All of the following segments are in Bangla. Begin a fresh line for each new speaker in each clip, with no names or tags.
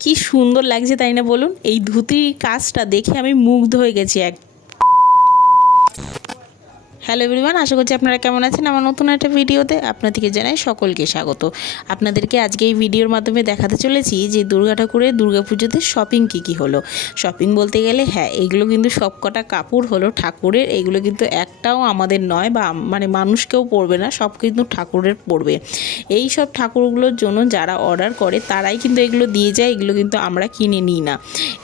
কি সুন্দর লাগছে তাই না বলুন? এই ধুতির কাজটা দেখে আমি মুগ্ধ হয়ে গেছি এক হ্যালো এভরিওয়ান, আশা করছি আপনারা কেমন আছেন? আমার নতুন একটা ভিডিওতে আপনাদেরকে জানাই সকলকে স্বাগত। আপনাদেরকে আজকে এই ভিডিওর মাধ্যমে দেখাতে চলেছি যে দুর্গা ঠাকুরের দুর্গা পুজোতে শপিং কী কী হলো। শপিং বলতে গেলে হ্যাঁ এগুলো কিন্তু সব কটা কাপড় হলো ঠাকুরের, এগুলো কিন্তু একটাও আমাদের নয় বা মানে মানুষকেও পড়বে না, সব কিন্তু ঠাকুরের পড়বে এই সব ঠাকুরগুলোর জন্য যারা অর্ডার করে, তারাই কিন্তু এগুলো দিয়ে যায়, এগুলো কিন্তু আমরা কিনে নিই না।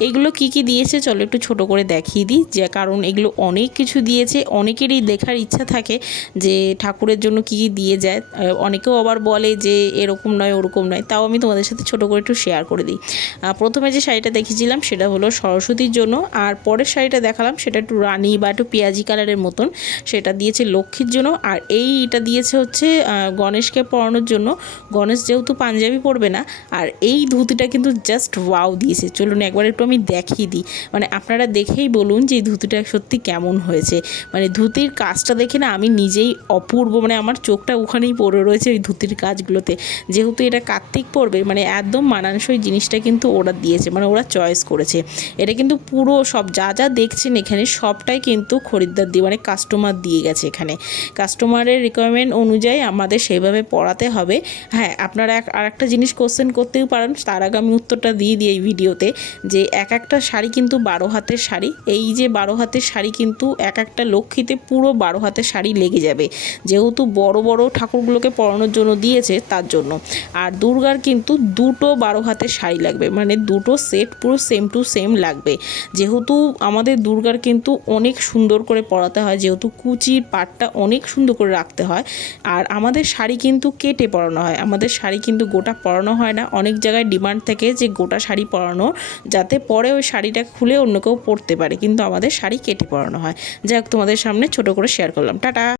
এগুলো কি কি দিয়েছে, চলো একটু ছোট করে দেখিয়ে দিই। যে কারণ এগুলো অনেক কিছু দিয়েছে, অনেকেরই দেখার ইচ্ছা থাকে যে ঠাকুরের জন্য কি কি দিয়ে যায়। অনেকেও আবার বলে যে এরকম নয়, ওরকম নয়। তাও আমি তোমাদের সাথে ছোট করে একটু শেয়ার করে দিই। প্রথমে যে শাড়িটা দেখিয়েছিলাম সেটা হলো সরস্বতীর জন্য আর পরের শাড়িটা দেখালাম সেটা একটু রানি বা একটু পেঁয়াজি কালারের মতন। সেটা দিয়েছে লক্ষ্মীর জন্য আর এই এইটা দিয়েছে হচ্ছে গণেশকে পরানোর জন্য। গণেশ যেহেতু পাঞ্জাবি পরবে না আর এই ধুতিটা কিন্তু জাস্ট ওয়াও দিয়েছে। চলুন একবার একটু আমি দেখিয়ে দিই। মানে আপনারা দেখেই বলুন যে এই ধুতিটা সত্যি কেমন হয়েছে। মানে ধুতির কাজটা দেখে না আমি নিজেই অপূর্ব মানে আমার চোখটা ওখানেই পড়ে রয়েছে ওই ধুতির কাজগুলোতে। যেহেতু এটা কার্তিক পড়বে মানে একদম মানানসই জিনিসটা কিন্তু ওরা দিয়েছে মানে ওরা চয়েস করেছে। এটা কিন্তু পুরো সব যা যা দেখছেন এখানে সবটাই কিন্তু খরিদ্দার দিয়ে মানে কাস্টমার দিয়ে গেছে এখানে। কাস্টমারের রিকোয়ারমেন্ট অনুযায়ী আমাদের সেইভাবে পড়াতে হবে। হ্যাঁ আপনারা এক আর একটা জিনিস কোশ্চেন করতেও পারেন, তার আগে আমি উত্তরটা দিয়ে দিই এই ভিডিওতে, যে এক একটা শাড়ি কিন্তু বারো হাতের শাড়ি, এই যে বারো হাতের শাড়ি কিন্তু এক একটা লক্ষ্মীতে পুরো বারো হাতের শাড়ি লেগে যাবে। যেহেতু বড় বড় ঠাকুরগুলোকে পরানোর জন্য দিয়েছে, তার জন্য। আর দুর্গার কিন্তু দুটো বারো হাতের শাড়ি লাগবে। মানে দুটো সেট পুরো সেম টু সেম লাগবে। যেহেতু আমাদের দুর্গার কিন্তু অনেক সুন্দর করে পরাতে হয়, যেহেতু কুচির পাটটা অনেক সুন্দর করে রাখতে হয়। আর আমাদের শাড়ি কিন্তু কেটে পরানো হয়। আমাদের শাড়ি কিন্তু গোটা পরানো হয় না। অনেক জায়গায় ডিমান্ড থাকে যে গোটা শাড়ি পরানো যাতে পরে ওই শাড়িটা খুলে অন্য কেউ পরতে পারে। কিন্তু আমাদের শাড়ি কেটে পরানো হয়। যাই হোক, তোমাদের সামনে ছোট করে শেয়ার করলাম। টাটা।